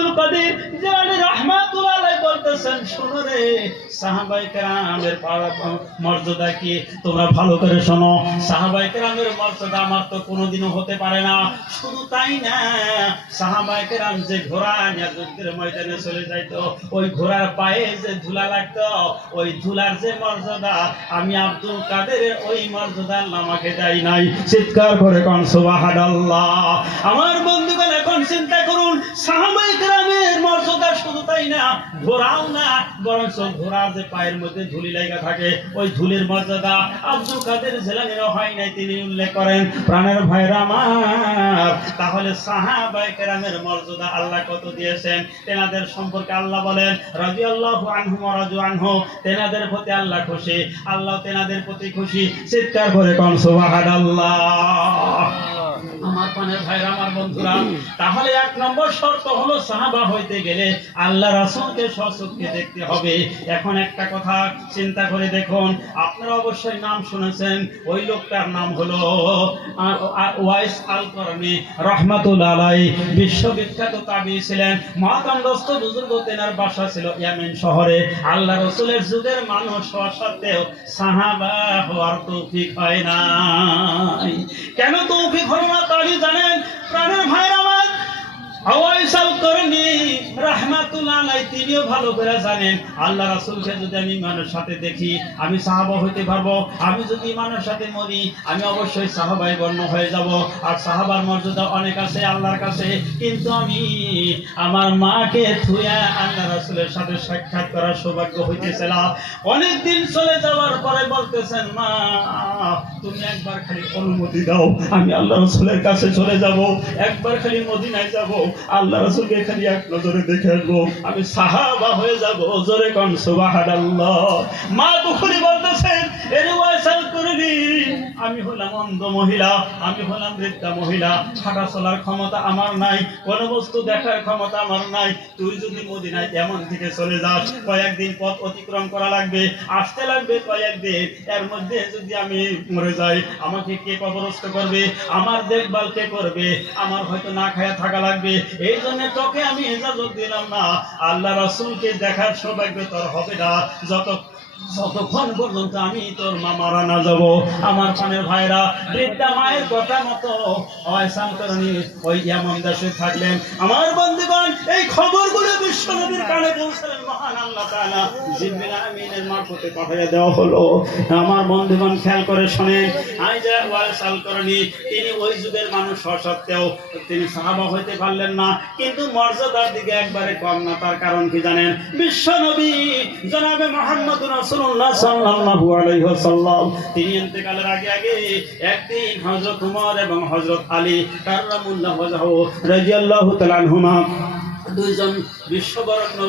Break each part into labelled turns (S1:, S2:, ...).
S1: আব্দুল কাদের জিলানী রাহমাতুল্লাহ বলতেছেন, শোনো রে, সাহাবায়ে কেরামের মর্যাদা কি? তোমরা ভালো করে শোনো। সাহাবায়ে কেরামের মর্যাদা আমার তো কোনোদিনও হতে পারে না। শুধু তাই না, সাহাবায়ে কেরাম যে ঘোড়া নিয়ে যুদ্ধের ময়দানে চলে যাইতো, ওই ঘোড়ার পায়ে যে ধুলা লাগতো, ওই ধুলার যে মর্যাদা, আমি আব্দুল কাদের ওই মর্যাদা আমাকে দেয় নাই। চিৎকার করে কোন, সুবহানাল্লাহ। আমার বন্ধুগণ, এখন চিন্তা করুন, সাহাবায়ে কেরামের মর্যাদা শুধু তাই না ঘোড়াও না বরং ঘোড়ার যে পায়ের মধ্যে ধুলি লাগা থাকে, ওই ধুলির মর্যাদা আব্দুল কাদের জেলানিরও হয় নাই, তিনি উল্লেখ করেন, প্রাণের ভাইরা আমার, তাহলে সাহাবায়ে কেরামের মর্যাদা আল্লাহ কত দিয়েছেন? তেনাদের সম্পর্কে আল্লাহ বলেন, রাদিয়াল্লাহু আনহুম ওয়া রাজু আনহু, তেনাদের প্রতি আল্লাহ খুশি, আল্লাহ তেনাদের প্রতি খুশি, চিৎকার করে কোন, সুবহানাল্লাহ। আমার আমার বন্ধুরা, তাহলে এক নম্বর শর্ত হলো সাহাবা হইতে গেলে আল্লাহ রাসূলকে সচক্ষে দেখতে হবে। এখন একটা কথা চিন্তা করে দেখুন, আপনারা অবশ্যই নাম শুনেছেন, ওই লোকটার নাম হলো ওয়াইস আল করনি রহমাতুল্লাহ আলাই বিশ্ববিখ্যাত তাবি ছিলেন মহাকান্দস্ত বুজুর্গ তেনার বাসা ছিল ইয়ামেন শহরে। আল্লাহ রসুলের যুগের মানুষ হওয়া সত্ত্বেও সাহাবা হওয়ার তৌফিক হয় না কেন তৌফিক না? তারই জানেন প্রাণের ভাইয়ের তিনিও ভালো করে জানেন। আল্লাহ আল্লাহর কাছে। কিন্তু আমি আমার মাকে থুয়া আল্লাহ রাসূলের সাথে সাক্ষাৎ করার সৌভাগ্য হইতেছিলাম। অনেক দিন চলে যাওয়ার পরে বলতেছেন, মা, তুমি একবার খালি অনুমতি দাও। আমি আল্লাহ রসুলের কাছে চলে যাব। একবার খালি মদিনায় যাব। আল্লাহ রসুলকে খালি এক নজরে দেখে আসব আমি সাহাবা হয়ে যাব, জোরে কন সুবাহ মা দুখুরি বলতেছেন এরে করে করিনি। আমি হলাম অন্ধ মহিলা, আমি হলাম বৃদ্ধা মহিলা। হাঁটা চলার ক্ষমতা আমার নাই, কোনো বস্তু দেখার ক্ষমতা আমার নাই। তুই যদি মদিনায় এমন থেকে চলে যাস, কয়েকদিন পথ অতিক্রম করা লাগবে, আসতে লাগবে কয়েকদিন। এর মধ্যে যদি আমি মরে যাই, আমাকে কে কবরস্থ করবে? আমার দেখভাল কে করবে? আমার হয়তো না খায়া থাকা লাগবে। এই জন্য তোকে আমি ইজাজত দিলাম না। আল্লাহ রসুলকে দেখার সৌভাগ্য তোর হবে না। যত পর্যন্ত আমি তোর মা মারা না যাব, আমার পানের ভাইরা, বৃদ্ধা মায়ের কথা মতো ওই থাকলেন। আমার বন্ধুগণ, এই খবরগুলো কানে মহান আল্লাহ খেয়াল করে শুনেন। তিনি ওই যুগের মানুষ সত্ত্বেও তিনি সাহাবা হইতে পারলেন না। কিন্তু মর্যাদার দিকে একবারে কম না, তার কারণ কি জানেন? বিশ্ব নবী জনাবে মোহাম্মদ রাসূলুল্লাহ সাল্লাল্লাহু আলাইহি ওয়াসাল্লাম। তিনি ইন্তেকালের আগে আগে একদিন হযরত উমর এবং হযরত আলী কাররামুল্লাহ ওয়াজহু রাদিয়াল্লাহু তাআলা আনহুমা দুইজন বিশ্ববরণ্য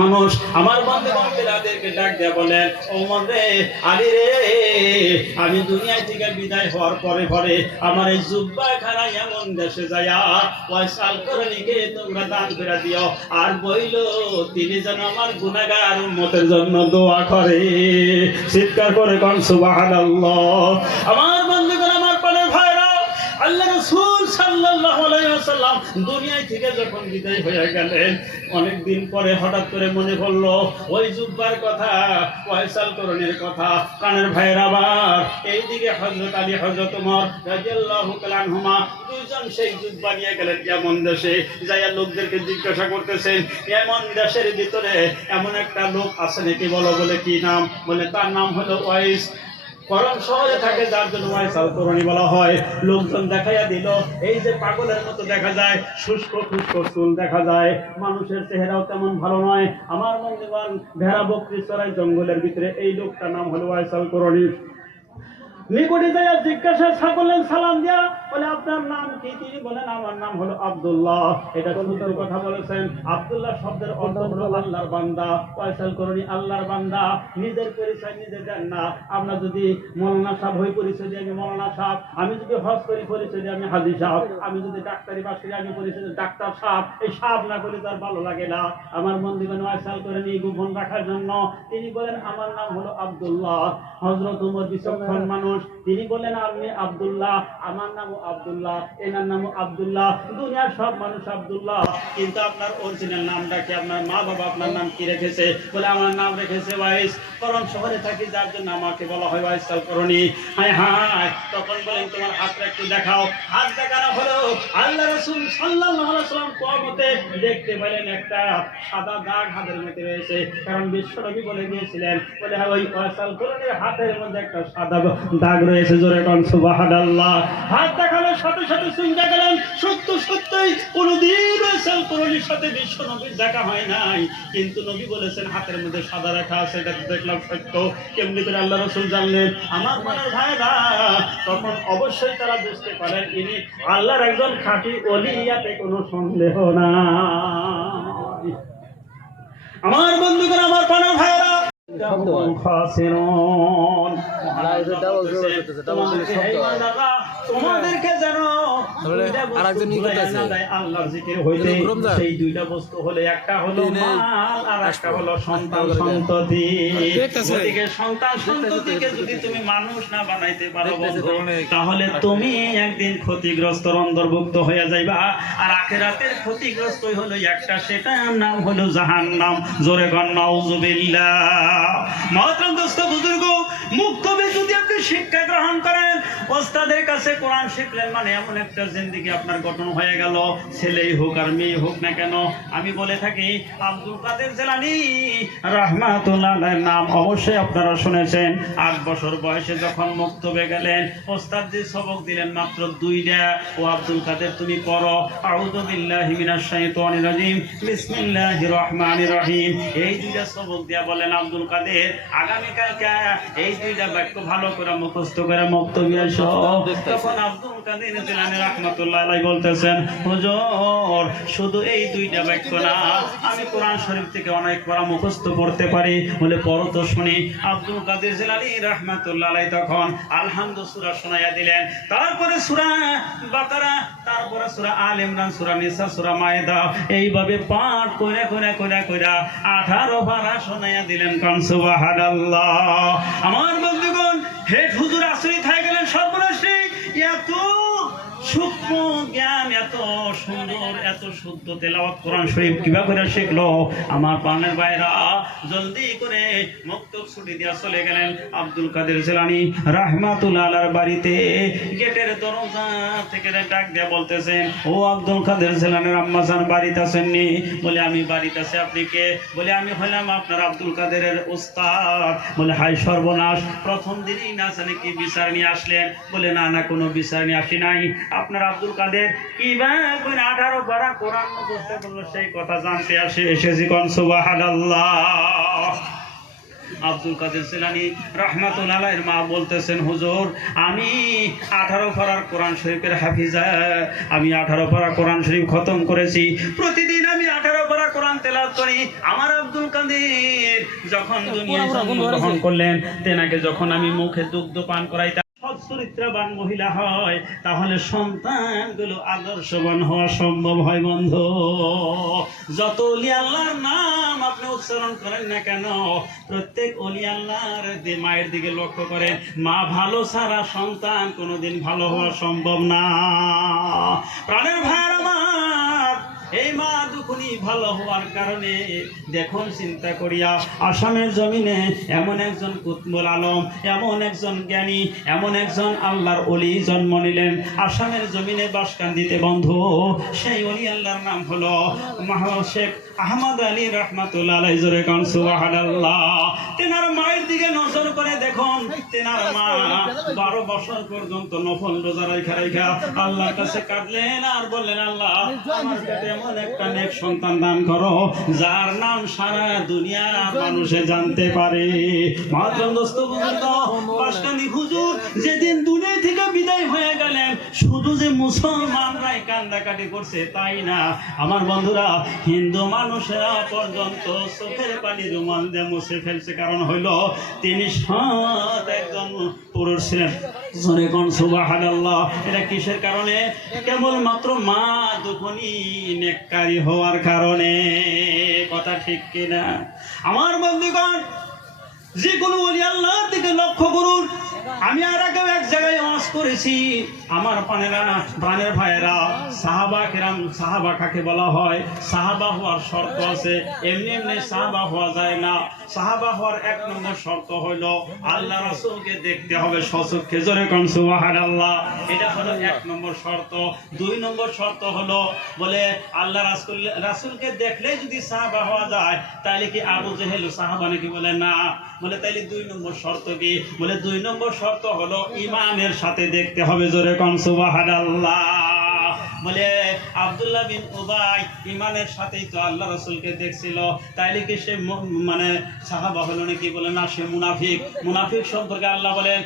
S1: মানুষ আমার বন্ধু বান্ধবদেরকে ডাক দেয়া বলেন ওমর রে, আলী রে, আমি দুনিয়া থেকে বিদায় হওয়ার পরে পরে আমার এই জুব্বা খানা এমন দেশে যায়া পয়সাল করে লিখে তোমরা দান করে দিও। আর বইল, তিনি যেন আমার গুনাহগার উম্মতের জন্য দোয়া করে। চিৎকার করে কোন, সুবহানাল্লাহ। আমার বন্ধুগণ আলাইহি দুনিয়ায় থেকে যখন বিদায় হয়ে গেলেন পরে হঠাৎ করে মনে পড়ল, ওই জুব্বার কথা কথা, কানের ভাইয়ের আবার। এইদিকে হযরত আলী তাআলা দুইজন সেই জুব্বা নিয়ে গেলেন এমন দেশে, যাইয়া লোকদেরকে জিজ্ঞাসা করতেছেন, এমন দেশের ভিতরে এমন একটা লোক আছে নাকি বলো বলে কি নাম? বলে তার নাম হলো ওয়াইস। করম সহজে থাকে, যার জন্য ওয়াইসাল করণী বলা হয়। লোকজন দেখাইয়া দিল, এই যে পাগলের মতো দেখা যায়, শুষ্ক শুষ্ক চুল দেখা যায়, মানুষের চেহারাও তেমন ভালো নয়। আমার বন্ধুগণ ভেড়া বকরি চড়াই জঙ্গলের ভিতরে এই লোকটার নাম হলো ওয়াইসাল করণী নিকটে যাইয়া জিজ্ঞাসা করলেন সালাম দিয়া বলে আপনার নাম কি? তিনি বলেন আমার নাম হলো আব্দুল্লাহ। এটা কথা বলেছেন। আব্দুল্লাহ শব্দের অর্থ হলো আল্লাহর বান্দা। পয়সাল করণী আল্লাহর বান্দা। নিজের পরিচয় নিজে দেন না। আমরা যদি মৌলানা সাহেব হই পরিচয় দিই আমি মৌলানা সাহেব। আমি যদি হজ করি পরিচয় দিই আমি হাজি সাহেব। আমি যদি ডাক্তারি বাস করি আমি পরিচয় ডাক্তার সাহেব। এই সাহেব না করলে তার ভালো লাগে না। আমার নিয়ে গোপন রাখার জন্য তিনি বলেন আমার নাম হলো আব্দুল্লাহ। হজরত উমর বিচক্ষণ মানুষ তিনি বলেন আপনি আব্দুল্লাহ। আমার নাম আব্দুল্লাহ এনার নাম আব্দুল্লাহ দুনিয়ার সব মানুষ আব্দুল্লাহ। কিন্তু আপনার অরিজিনাল নামটা কি আপনার মা বাবা আপনার নাম কি রেখেছে? বলে আমার নাম রেখেছে ওয়াইস। করণ শহরে থাকি যার জন্য আমাকে বলা হয় ওয়াইস কালকরণী হায় হায় তখন বলেন তোমার হাতটা একটু দেখাও। হাত দেখানো হলো আল্লাহ রসুল সাল্লাল্লাহু সাল্লাম কমতে দেখতে পেলেন একটা সাদা দাগ হাতের মধ্যে রয়েছে। কারণ বিশ্বনবী বলে গিয়েছিলেন বলে হ্যাঁ, ওই ওয়াসাল করণের হাতের মধ্যে একটা সাদা দাগ রয়েছে। জোরে কোন সুবহানাল্লাহ। হাত দেখানোর সাথে সাথে চিন্তা গেলেন সত্য সত্যই কোনদিন ওয়াসাল করণের সাথে বিশ্বনবীর দেখা হয় নাই। কিন্তু নবী বলেছেন হাতের মধ্যে সাদা রেখা আছে এটা দেখলাম সত্য। কেমনি করে আল্লাহ রসুল জানলেন? আমার মনের ভাইরা তখন অবশ্যই তারা বুঝতে পারেন ইনি আল্লাহর একজন খাঁটি অলি ইয়াতে কোনো সন্দেহ না আমার বন্ধুগণ আমার প্রাণের ভাইরা খাসিরুন। ইমানদাররা, তোমাদেরকে যেন
S2: তাহলে
S1: দুইটা বস্তু
S2: আরেকজন ই
S1: ভুলাইয়া
S2: করতেছে।
S1: না দেয়, আল্লাহর জিকির হইলে সেই দুইটা বস্তু হলে একটা হলো মাল আর একটা হলো সন্তান সন্ততি।
S2: দেখতেছে।
S1: সন্তান সন্ততিকে যদি তুমি মানুষ না বানাইতে পারো
S2: দেখতেছে
S1: বন্ধু,
S2: তার মানে
S1: তাহলে তুমি একদিন ক্ষতিগ্রস্ত অন্তর্ভুক্ত হয়ে যাইবা আর আখেরাতের ক্ষতিগ্রস্ত হলো একটা সেটার নাম হলো জাহান্নাম। জোরে গণ নাউজুবিল্লাহ। মহতরম দোস্ত বুজুর্গ মুক্ত যদি আপনি শিক্ষা গ্রহণ করেন, ওস্তাদের কাছে কোরআন শিখলেন মানে এমন একটা জিন্দিগি আপনার গঠন হয়ে গেল। ছেলেই হোক আর মেয়ে হোক না কেন, আমি বলে থাকি, আব্দুল কাদের জেলানি নাম অবশ্যই আপনারা শুনেছেন। আট বছর বয়সে যখন গেলেন, ওস্তাদ যে সবক দিলেন মাত্র দুইটা। ও আব্দুল কাদের, তুমি পড়ো। আউযু বিল্লাহি মিনাশ রহিম। এই দুইটা সবক দিয়া বলেন আব্দুল কাদের আগামী কালকে এই দুইটা বাক্য ভালো করে মুখস্থ করে মুক্ত বিয়া সব তখন আব্দুল থেকে এইভাবে পাঠ করে করে করে করে 18 পারা শোনাইয়া দিলেন কান আমার বন্ধুগণ হে হুজুর সর্বনাশী এত two কাদের কাদের আপনি কে? বলে, আমি হলাম আপনার আব্দুল কাদেরের উস্তাদ। বলে হাই সর্বনাশ, প্রথম দিনই না জানে কি বিচার নিয়ে আসলেন? বলে, না না, কোনো বিচার নিয়ে আসি নাই। আপনার আব্দুল কাদের। কীভাবে আঠারো বারা কোরআন মুখস্থ করল সেই কথা জানতে আসে এসেছি কন সুবহানাল্লাহ। আব্দুল কাদের সিলানি রহমাতুল্লাহ এর মা বলতেছেন হুজুর আমি আঠারো পারার কোরআন শরীফের হাফিজা। আমি আঠারো পারা কোরআন শরীফ খতম করেছি। প্রতিদিন আমি আঠারো পারা কোরআন তেলাওয়াত করি। আমার আব্দুল কাদের যখন দুনিয়ায় জন্মগ্রহণ করলেন তেনাকে যখন আমি মুখে দুগ্ধ পান করাইতাম চরিত্রবান মহিলা হয়, তাহলে সন্তানগুলো আদর্শবান হওয়া সম্ভব হয় বন্ধু। যত অলি আল্লাহর নাম আপনি উচ্চারণ করেন না কেন, প্রত্যেক অলি আল্লাহর মায়ের দিকে লক্ষ্য করেন, মা ভালো ছাড়া সন্তান কোনোদিন ভালো হওয়া সম্ভব না। প্রাণের ভার আমার এই মা দুখুনি ভালো হওয়ার কারণে দেখুন, চিন্তা করিয়া আসামের জমিনে এমন একজন কুতবুল আলম, এমন একজন জ্ঞানী, এমন একজন আল্লাহর অলি জন্ম নিলেন। আসামের জমিনে বাসকান্দিতে বন্ধু, সেই অলি আল্লাহর নাম হলো মাহা শেখ আহমদ আলী রহমাতুল্লাহ জোরে কান তেনার মায়ের দিকে নজর করে দেখুন, তেনার মা বারো বছর পর্যন্ত নফল রোজা রাইখা রাইখা আল্লাহর কাছে কাঁদলেন আর বললেন, আল্লাহ, আমার এমন একটা নেক সন্তান দান করো যার নাম সারা দুনিয়ার মানুষে জানতে পারে। মহাজন দোস্ত পাশকানি হুজুর যেদিন দুনিয়া থেকে বিদায় হয়ে গেলেন শুধু যে মুসলমানরাই কান্দাকাটি করছে তাই না? আমার বন্ধুরা হিন্দু মানুষেরা পর্যন্ত চোখের পানি রুমাল দিয়ে মুছে ফেলছে। কারণ হইল তিনি সৎ একজন কোন এটা কিসের কারণে? কেবলমাত্র মা দুখনি হওয়ার কারণে। কথা ঠিক আমার বন্ধুগণ যে কোনো আল্লাহর দিকে লক্ষ্য করুন। আমি আর এক জায়গায় ওয়াজ করেছি। আমার পানেরা প্রাণের ভাইয়েরা, সাহাবা কেরাম, সাহাবা কাকে বলা হয়? সাহাবা হওয়ার শর্ত আছে। এমনি এমনি সাহাবা হওয়া যায় না। সাহাবা হওয়ার এক নম্বর শর্ত হইল আল্লাহ রাসূলকে দেখতে হবে সচক্ষে। জোরে কোন, সুবহানাল্লাহ। এটা হলো এক নম্বর শর্ত। দুই নম্বর শর্ত হলো, বলে আল্লাহ রাসূল, রাসূলকে দেখলে যদি সাহাবা হওয়া যায় তাহলে কি আবু জেহেল সাহাবা নাকি বলে? না। বলে তাইলে দুই নম্বর শর্ত কি? বলে দুই নম্বর শর্ত হলো ইমানের সাথে দেখতে হবে। জোরে কোন, সুবহানাল্লাহ। বলে, আবদুল্লাহ বিন উবাই ইমানের সাথেই তো আল্লাহ রসুলকে দেখছিল। তাইলে কি সে মানে সাহাবা হলো নাকি? বলে, না, সে মুনাফিক। মুনাফিক সম্পর্কে আল্লাহ বলেন